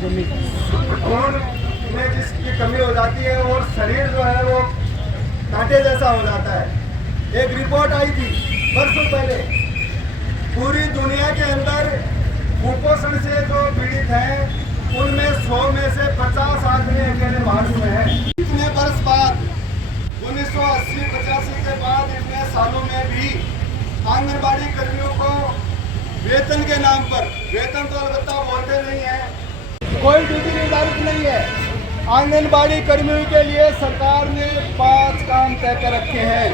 खून में जिसकी कमी हो जाती है और शरीर जो है वो कांटे जैसा हो जाता है। एक रिपोर्ट आई थी वर्षों पहले, पूरी दुनिया के अंदर कुपोषण से जो पीड़ित हैं उनमें 100 में से 50 आदमी अकेले भारत में हैं। इतने वर्ष बाद 1980-85 के बाद इतने सालों में भी आंगनबाड़ी कर्मियों को वेतन के नाम पर, वेतन तो अलबत्ता बोलते नहीं है, कोई ड्यूटी निर्धारित नहीं है। आंगनबाड़ी कर्मियों के लिए सरकार ने 5 काम तय कर रखे हैं,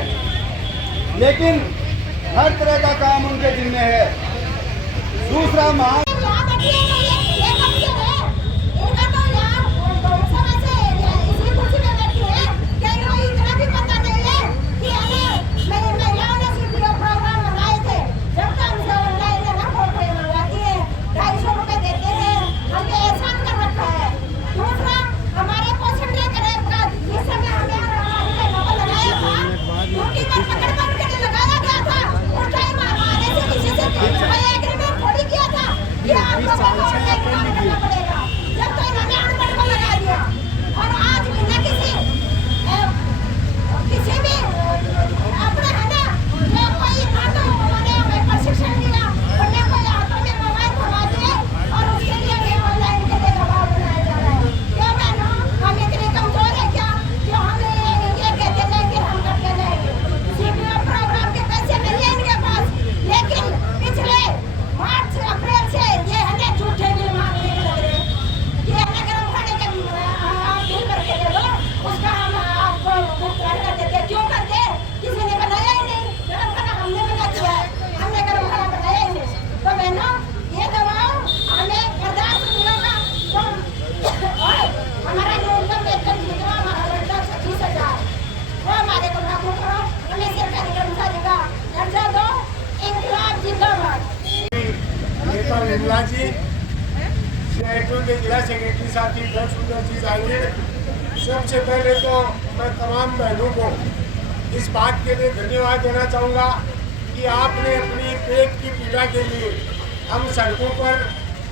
लेकिन हर तरह का काम उनके जिम्मे है। दूसरा महान जी के जिला सेक्रेटरी साथी बहुत सुंदर चीज आई है। सबसे पहले तो मैं तमाम बहनों को इस बात के लिए धन्यवाद देना चाहूँगा कि आपने अपनी पेट की पीड़ा के लिए हम सड़कों पर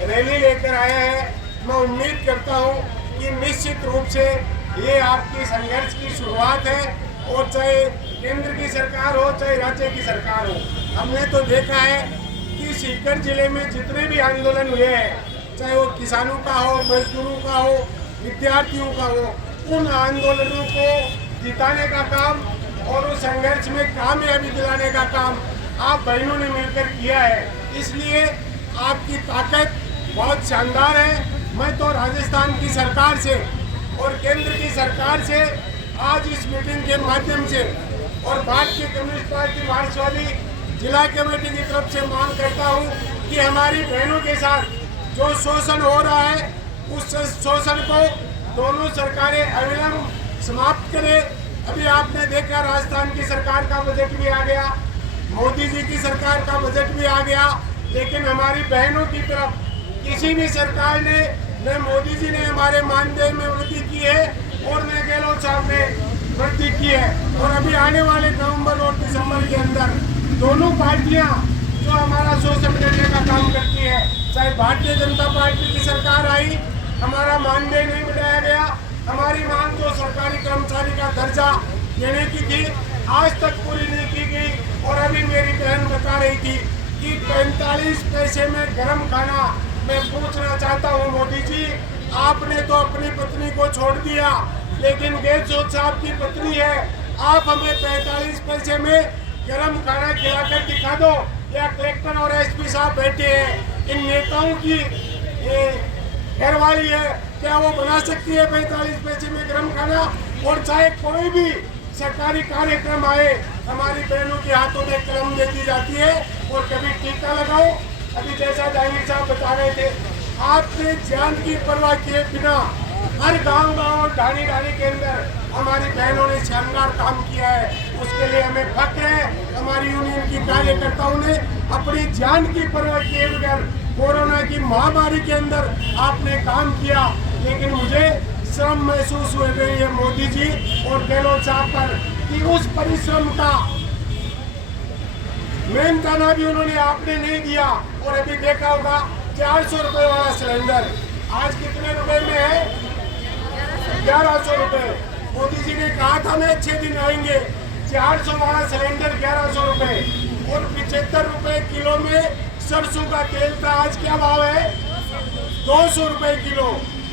रैली लेकर आए हैं। मैं उम्मीद करता हूँ कि निश्चित रूप से ये आपकी संघर्ष की शुरुआत है, और चाहे केंद्र की सरकार हो चाहे राज्य की सरकार हो। हमने तो देखा है कि सीकर जिले में जितने भी आंदोलन हुए हैं, चाहे वो किसानों का हो, मजदूरों का हो, विद्यार्थियों का हो, उन आंदोलनों को जिताने का काम और उस संघर्ष में कामयाबी दिलाने का काम आप बहनों ने मिलकर किया है। इसलिए आपकी ताकत बहुत शानदार है। मैं तो राजस्थान की सरकार से और केंद्र की सरकार से आज इस मीटिंग के माध्यम से और भारतीय कम्युनिस्ट पार्टी मार्क्सवादी जिला कमेटी की तरफ से मांग करता हूं कि हमारी बहनों के साथ जो शोषण हो रहा है, उस शोषण को दोनों सरकारें अविलंब समाप्त करें। अभी आपने देखा राजस्थान की सरकार का बजट भी आ गया, मोदी जी की सरकार का बजट भी आ गया, लेकिन हमारी बहनों की तरफ किसी भी सरकार ने, न मोदी जी ने हमारे मानदेय में वृद्धि की है और न गहलोत साहब ने वृद्धि की है। और अभी आने वाले नवंबर और दिसंबर के अंदर दोनों पार्टियां जो हमारा शोषण करने का काम करती है, चाहे भारतीय जनता पार्टी की सरकार आई, हमारा मानदेय नहीं बढ़ाया गया, हमारी मांग जो सरकारी कर्मचारी का दर्जा देने की थी आज तक पूरी नहीं की गई। और अभी मेरी बहन बता रही थी कि 45 पैसे में गर्म खाना। मैं पूछना चाहता हूँ मोदी जी, आपने तो अपनी पत्नी को छोड़ दिया, लेकिन गहलोत साहब की पत्नी है, आप हमें 45 पैसे में गरम खाना खिलाकर दिखा दो। या कलेक्टर और एसपी साहब बैठे हैं, इन नेताओं की घरवाली है, क्या वो बना सकती है 45 पैसे में गरम खाना? और चाहे कोई भी सरकारी कार्यक्रम आए, हमारी बहनों के हाथों में कलम दे दी जाती है और कभी टीका लगाओ। अभी जैसा जहांगीर साहब बता रहे थे, आपने जान की परवाह किए बिना हर गांव और ढाणी के अंदर हमारी बहनों ने शानदार काम किया है। उसके लिए हमें फख्र है। हमारी यूनियन की कार्यकर्ताओं ने अपनी जान की परवाह किए बगैर कोरोना की महामारी के अंदर आपने काम किया, लेकिन मुझे श्रम महसूस हो रही है मोदी जी और गहलोत साहब पर कि उस परिश्रम का मेहनताना भी उन्होंने आपने नहीं दिया। और अभी देखा होगा 400 रुपये वाला सिलेंडर आज कितने रुपए में है? 1100 रुपए। मोदी जी ने कहा था मैं 6 दिन आएंगे। 400 वाला सिलेंडर 1100 रुपए और 75 रुपए किलो में सरसों का तेल था। आज क्या भाव है? 200 रुपए किलो।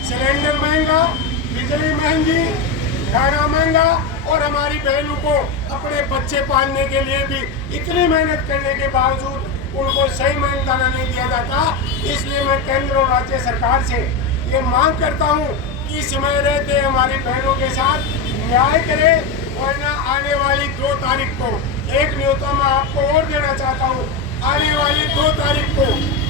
सिलेंडर महंगा, बिजली महंगी, खाना महंगा और हमारी बहनों को अपने बच्चे पालने के लिए भी इतनी मेहनत करने के बावजूद उनको सही मानदाना नहीं दिया जाता। इसलिए मैं केंद्र और राज्य सरकार से ये मांग करता हूँ कि समय रहते हमारी बहनों के साथ न्याय करें, वरना आने वाली 2 तारीख को एक न्योता मैं आपको और देना चाहता हूँ। आने वाली 2 तारीख को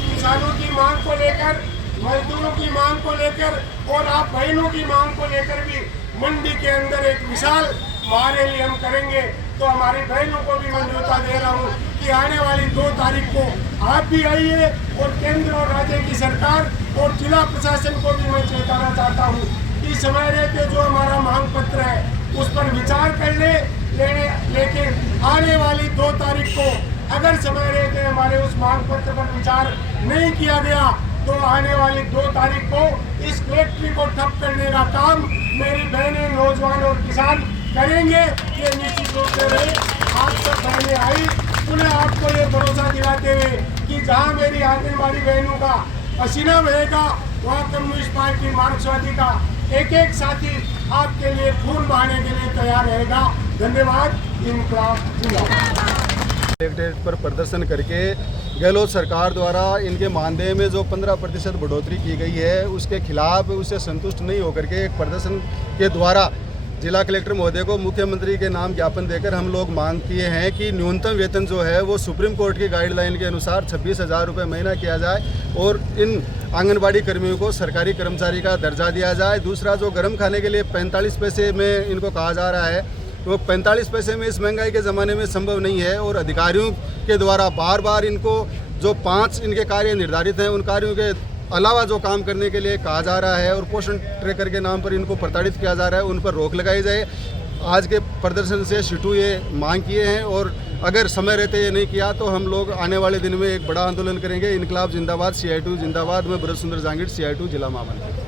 किसानों की मांग को लेकर, मजदूरों की मांग को लेकर और आप बहनों की मांग को लेकर भी मंडी के अंदर एक विशाल महारैली हम करेंगे। तो हमारी बहनों को भी मैं न्योता दे रहा हूँ कि आने वाली 2 तारीख को आप भी आइए और केंद्र और राज्य की सरकार और जिला प्रशासन को भी मैं चेताना चाहता हूँ कि समय रहते जो हमारा मांग पत्र है उस पर विचार कर लेकिन आने वाली 2 तारीख को अगर समय रहते हमारे उस मांग पत्र पर विचार नहीं किया गया तो आने वाली 2 तारीख को इस फैक्ट्री को ठप करने का काम मेरी बहनें, नौजवान और किसान करेंगे। ये निश्चित रूप से रहे। आप सब बहनें आई, उन्हें आपको ये भरोसा दिलाते हुए कि जहाँ मेरी आंगनबाड़ी बहनों का पसीना बहेगा वहाँ कम्युनिस्ट पार्टी मार्क्सवादी का एक साथी आपके लिए खून बहाने के लिए तैयार रहेगा। धन्यवाद। इनकलाब जिंदाबाद। कलेक्ट्रेट पर प्रदर्शन करके गहलोत सरकार द्वारा इनके मानदेय में जो 15% बढ़ोतरी की गई है उसके खिलाफ उससे संतुष्ट नहीं होकर के एक प्रदर्शन के द्वारा जिला कलेक्टर महोदय को मुख्यमंत्री के नाम ज्ञापन देकर हम लोग मांग किए हैं कि न्यूनतम वेतन जो है वो सुप्रीम कोर्ट की गाइडलाइन के अनुसार 26,000 रुपये महीना किया जाए और इन आंगनबाड़ी कर्मियों को सरकारी कर्मचारी का दर्जा दिया जाए। दूसरा, जो गर्म खाने के लिए 45 पैसे में इनको कहा जा रहा है तो 45 पैसे में इस महंगाई के ज़माने में संभव नहीं है और अधिकारियों के द्वारा बार बार इनको जो 5 इनके कार्य निर्धारित हैं उन कार्यों के अलावा जो काम करने के लिए कहा जा रहा है और पोषण ट्रैकर के नाम पर इनको प्रताड़ित किया जा रहा है, उन पर रोक लगाई जाए। आज के प्रदर्शन से शिटू ये मांग किए हैं और अगर समय रहते ये नहीं किया तो हम लोग आने वाले दिन में एक बड़ा आंदोलन करेंगे। इनकलाब जिंदाबाद, CI2 जिंदाबाद। मैं भरत सुंदर जांगीर, CI2 जिला महामंत्री।